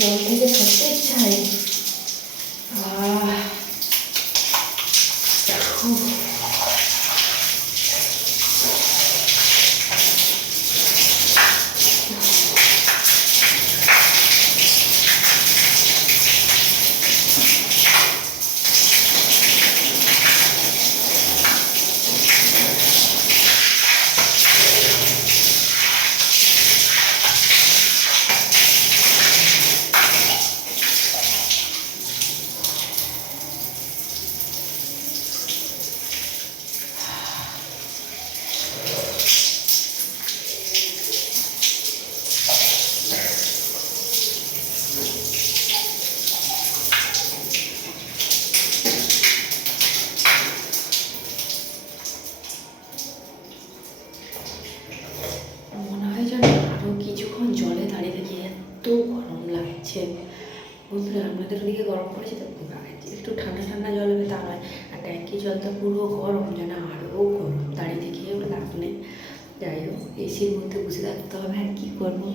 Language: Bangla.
জল থেকে সত্যি ইচ্ছায় কিছুক্ষণ জলে দাঁড়িয়ে থেকে এত গরম লাগছে। বন্ধুরা আপনাদের ওদিকে গরম পড়েছে তো? একটু ঠান্ডা ঠান্ডা জল হবে তা নয়, আর ট্যাঙ্কি জলটা পুরো গরম, যেন আরও গরম, দাঁড়িয়ে থেকেও লাভ নেই। যাই হোক, এসির মধ্যে বসে থাকতে হবে, আর কী করবো।